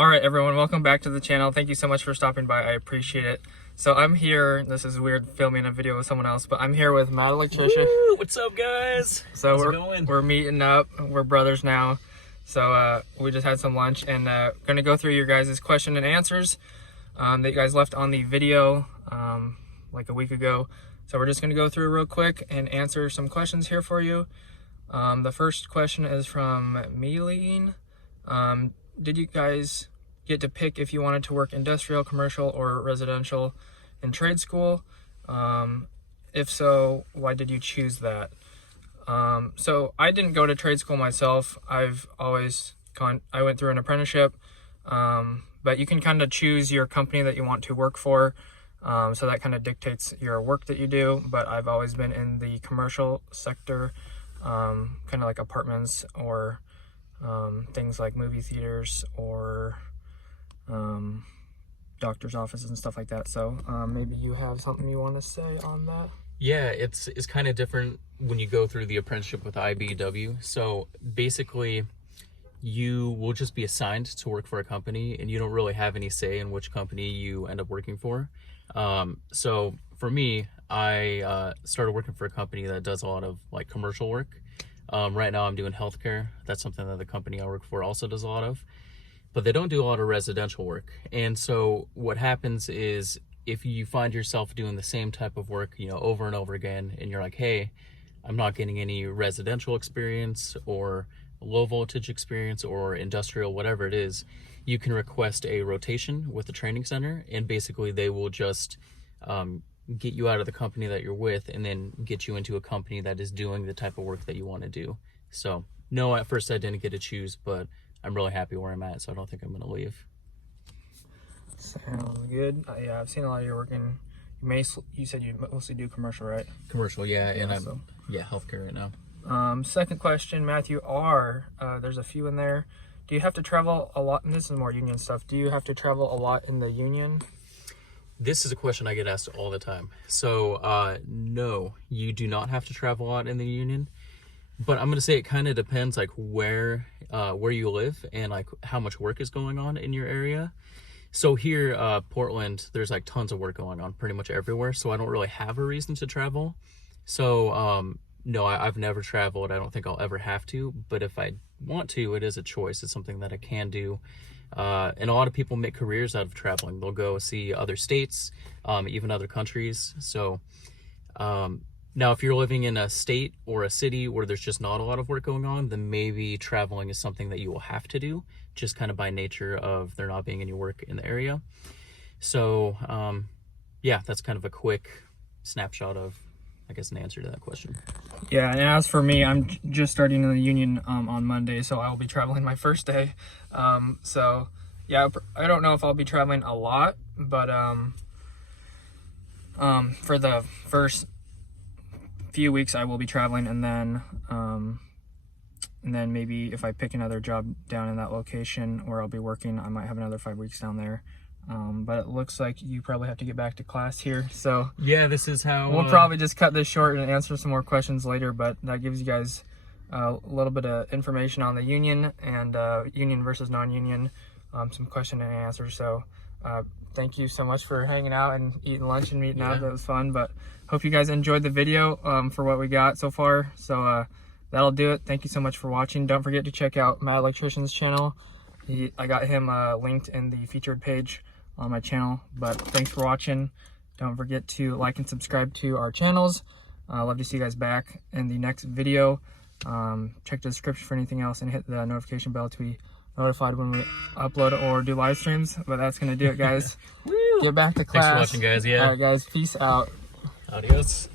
All right, everyone, welcome back to the channel. Thank you so much for stopping by. I appreciate it. So I'm here. This is weird filming a video with someone else, but I'm here with Matt Electrician. Woo! What's up, guys? So How's it going? we're meeting up. We're brothers now. So we just had some lunch and going to go through your guys' question and answers that you guys left on the video like a week ago. So we're just going to go through real quick and answer some questions here for you. The first question is from Meleen. Did you guys get to pick if you wanted to work industrial, commercial, or residential in trade school? If so, why did you choose that? So I didn't go to trade school myself. I went through an apprenticeship, but you can kind of choose your company that you want to work for. So that kind of dictates your work that you do, but I've always been in the commercial sector, kind of like apartments or things like movie theaters or doctor's offices and stuff like that. So maybe you have something you want to say on that? Yeah, it's kind of different when you go through the apprenticeship with IBEW. So basically, you will just be assigned to work for a company, and you don't really have any say in which company you end up working for. So for me, I started working for a company that does a lot of like commercial work. Right now I'm doing healthcare. That's something that the company I work for also does a lot of, but they don't do a lot of residential work. And so what happens is if you find yourself doing the same type of work, over and over again, and you're like, hey, I'm not getting any residential experience or low voltage experience or industrial, whatever it is, you can request a rotation with the training center, and basically they will just get you out of the company that you're with and then get you into a company that is doing the type of work that you want to do. So no, at first I didn't get to choose, but I'm really happy where I'm at, so I don't think I'm going to leave. Sounds good. Yeah, I've seen a lot of your work in, you said you mostly do commercial, right? Commercial, yeah, and I'm healthcare right now. Second question, Matthew R. There's a few in there. Do you have to travel a lot? And this is more union stuff. Do you have to travel a lot in the union? This is a question I get asked all the time. So no, you do not have to travel a lot in the union. But I'm gonna say it kind of depends, like where you live and like how much work is going on in your area. So here, Portland, there's like tons of work going on pretty much everywhere. So I don't really have a reason to travel. So no, I've never traveled. I don't think I'll ever have to. But if I want to, it is a choice. It's something that I can do. And a lot of people make careers out of traveling. They'll go see other states, even other countries. So now if you're living in a state or a city where there's just not a lot of work going on, then maybe traveling is something that you will have to do, just kind of by nature of there not being any work in the area. So yeah, that's kind of a quick snapshot of, I guess, an answer to that question. Yeah, and as for me, I'm just starting in the union on Monday, so I'll be traveling my first day. So yeah, I don't know if I'll be traveling a lot, but for the first few weeks I will be traveling, and then maybe if I pick another job down in that location where I'll be working, I might have another 5 weeks down there. But it looks like you probably have to get back to class here, so yeah, this is how we'll probably just cut this short and answer some more questions later. But that gives you guys a little bit of information on the union and union versus non-union, some question and answers. So thank you so much for hanging out and eating lunch and meeting out. That was fun. But hope you guys enjoyed the video for what we got so far. So that'll do it. Thank you so much for watching. Don't forget to check out Matt Electrician's channel. I got him linked in the featured page on my channel. But thanks for watching. Don't forget to like and subscribe to our channels. Love to see you guys back in the next video. Check the description for anything else and hit the notification bell to be notified when we upload or do live streams. But that's gonna do it, guys. Get back to class. Thanks for watching, guys. Yeah. All right, guys. Peace out. Adios.